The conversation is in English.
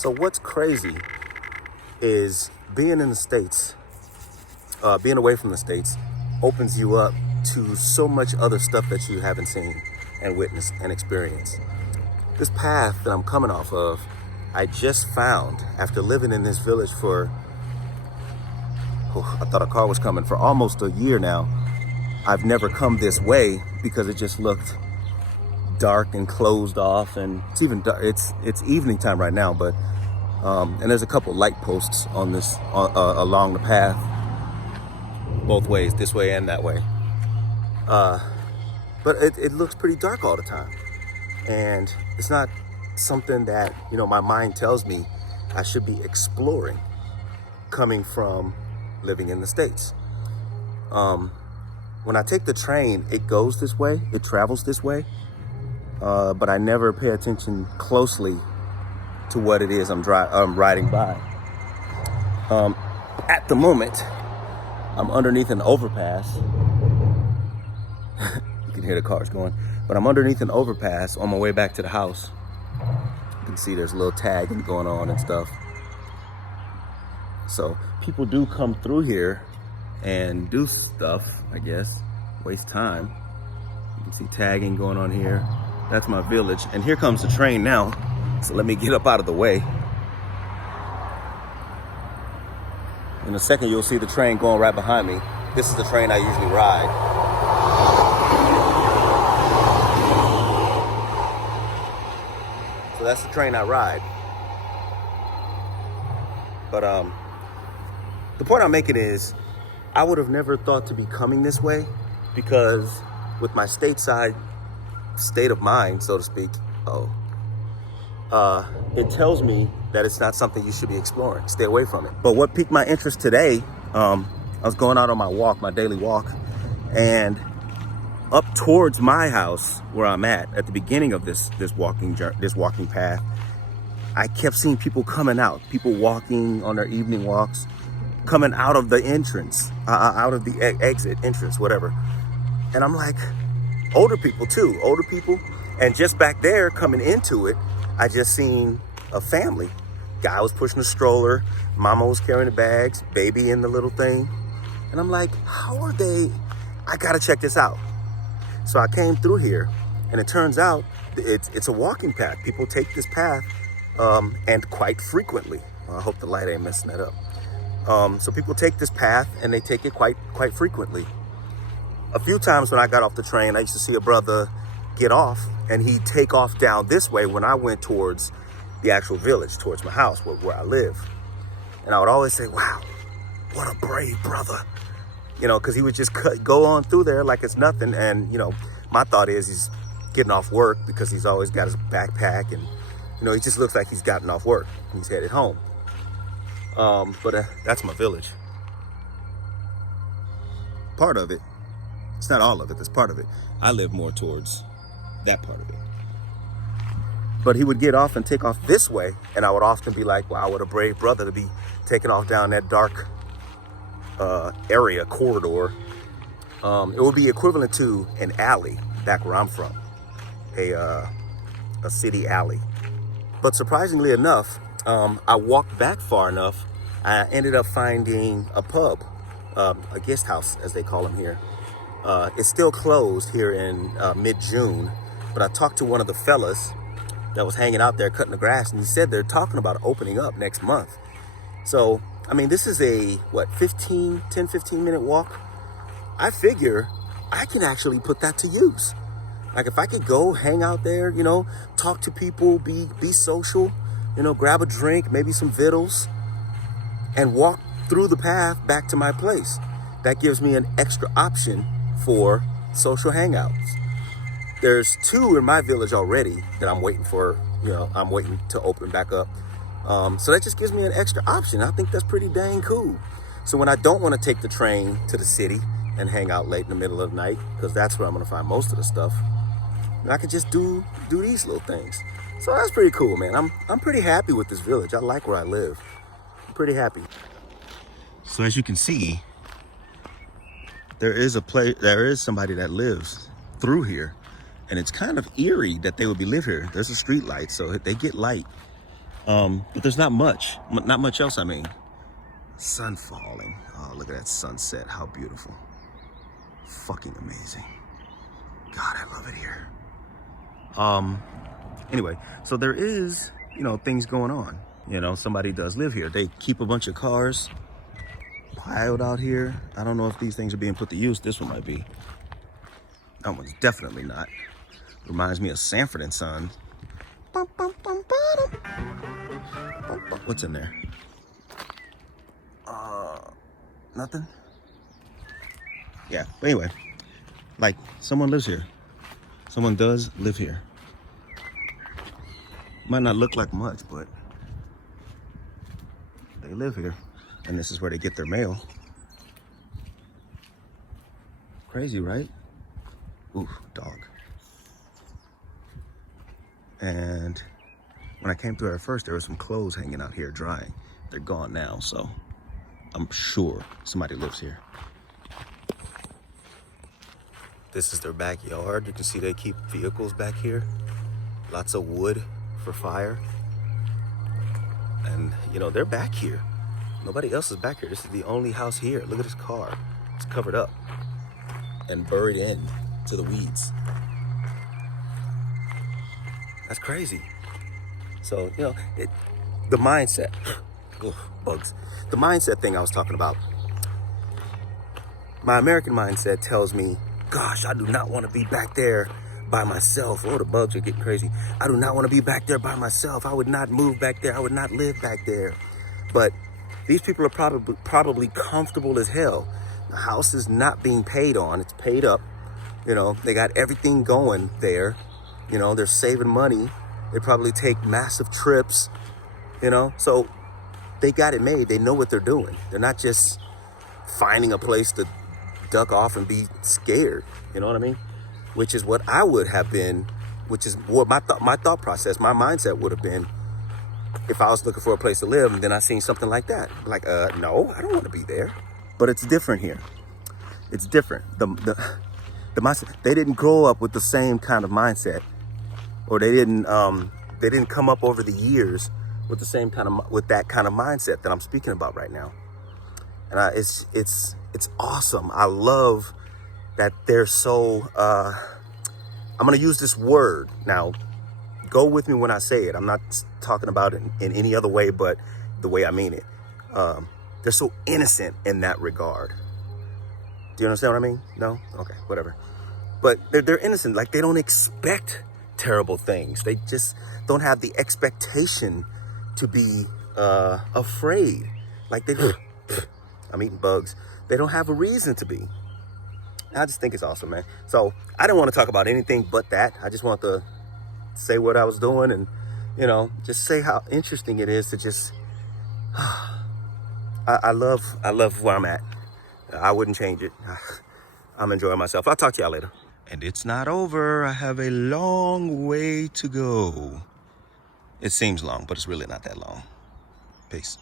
So what's crazy is being in the States, being away from the States opens you up to so much other stuff that you haven't seen and witnessed and experienced. This path that I'm coming off of, I just found after living in this village for, I thought a car was coming, for almost a year now. I've never come this way because it just looked dark and closed off, and it's even dark. It's evening time right now, but and there's a couple light posts on this along the path, both ways, this way and that way. But it looks pretty dark all the time, and it's not something that, you know, my mind tells me I should be exploring coming from living in the States. When I take the train, it goes this way, it travels this way, but I never pay attention closely to what it is I'm riding by. At the moment, I'm underneath an overpass. You can hear the cars going, but I'm underneath an overpass on my way back to the house. You can see there's a little tagging going on and stuff. So people do come through here and do stuff, I guess, waste time. You can see tagging going on here. That's my village. And here comes the train now. So let me get up out of the way. In a second, you'll see the train going right behind me. This is the train I usually ride. So that's the train I ride. But the point I'm making is, I would have never thought to be coming this way, because with my stateside state of mind, so to speak, it tells me that it's not something you should be exploring. Stay away from it. But what piqued my interest today, I was going out on my walk, my daily walk, and up towards my house where I'm at the beginning of this walking path, I kept seeing people coming out, people walking on their evening walks, coming out of the entrance, out of the exit, entrance, whatever. And I'm like, older people. And just back there coming into it, I just seen a family. Guy was pushing a stroller, mama was carrying the bags, baby in the little thing. And I'm like, how are they? I gotta check this out. So I came through here, and it turns out it's a walking path. People take this path, and quite frequently. Well, I hope the light ain't messing that up. So people take this path, and they take it quite frequently. A few times when I got off the train, I used to see a brother get off, and he'd take off down this way when I went towards the actual village, towards my house, where I live. And I would always say, wow, what a brave brother. You know, because he would just go on through there like it's nothing. And, you know, my thought is he's getting off work because he's always got his backpack, and, you know, he just looks like he's gotten off work. He's headed home. But that's my village. Part of it. It's not all of it, that's part of it. I live more towards that part of it. But he would get off and take off this way, and I would often be like, wow, what a brave brother to be taking off down that dark area, corridor. It would be equivalent to an alley back where I'm from, a city alley. But surprisingly enough, I walked back far enough, I ended up finding a pub, a guest house, as they call them here. It's still closed here in mid-June, but I talked to one of the fellas that was hanging out there cutting the grass, and he said they're talking about opening up next month. So, I mean, this is a, 10, 15 minute walk. I figure I can actually put that to use. Like, if I could go hang out there, you know, talk to people, be social, you know, grab a drink, maybe some vittles, and walk through the path back to my place. That gives me an extra option for social hangouts. There's 2 in my village already that I'm waiting for, you know, I'm waiting to open back up. So that just gives me an extra option. I think that's pretty dang cool. So when I don't want to take the train to the city and hang out late in the middle of the night, because that's where I'm going to find most of the stuff, I could just do these little things. So that's pretty cool, man. I'm pretty happy with this village. I like where I live. I'm pretty happy. So as you can see, there is somebody that lives through here, and it's kind of eerie that they would be live here. There's a street light, so they get light. But there's not much else, I mean. Sun falling. Oh, look at that sunset. How beautiful. Fucking amazing. God, I love it here. Anyway, so there is, you know, things going on. You know, somebody does live here. They keep a bunch of cars piled out here. I don't know if these things are being put to use. This one might be. That one's definitely not. Reminds me of Sanford and Son. What's in there? Nothing? Yeah, but anyway, like, someone lives here. Someone does live here. Might not look like much, but they live here. And this is where they get their mail. Crazy, right? Ooh, dog. And when I came through at first, there were some clothes hanging out here drying. They're gone now, so I'm sure somebody lives here. This is their backyard. You can see they keep vehicles back here. Lots of wood for fire. And, you know, they're back here. Nobody else is back here. This is the only house here. Look at this car. It's covered up and buried in to the weeds. That's crazy. So, you know, the mindset. Ugh, bugs. The mindset thing I was talking about. My American mindset tells me, gosh, I do not want to be back there by myself. Oh, the bugs are getting crazy. I do not want to be back there by myself. I would not move back there. I would not live back there. But these people are probably comfortable as hell. The house is not being paid on. It's paid up. You know, they got everything going there. You know, they're saving money. They probably take massive trips, you know. So they got it made. They know what they're doing. They're not just finding a place to duck off and be scared. You know what I mean? Which is what I would have been, which is what my thought process, my mindset would have been if I was looking for a place to live and then I seen something like that. Like, no, I don't want to be there. But it's different here. It's different. The mindset, they didn't grow up with the same kind of mindset, or they didn't come up over the years with the same kind of, with that kind of mindset that I'm speaking about right now. And it's awesome. I love that they're so, I'm going to use this word now. Go with me when I say it. I'm not talking about it in any other way but the way I mean it. They're so innocent in that regard. Do you understand what I mean? No? Okay, whatever. But they're innocent. Like, they don't expect terrible things. They just don't have the expectation to be afraid. Like, I'm eating bugs. They don't have a reason to be. I just think it's awesome, man. So I didn't want to talk about anything but that. I just want to say what I was doing and, you know, just say how interesting it is to just, I love where I'm at. I wouldn't change it. I'm enjoying myself. I'll talk to y'all later. And it's not over. I have a long way to go. It seems long, but it's really not that long. Peace.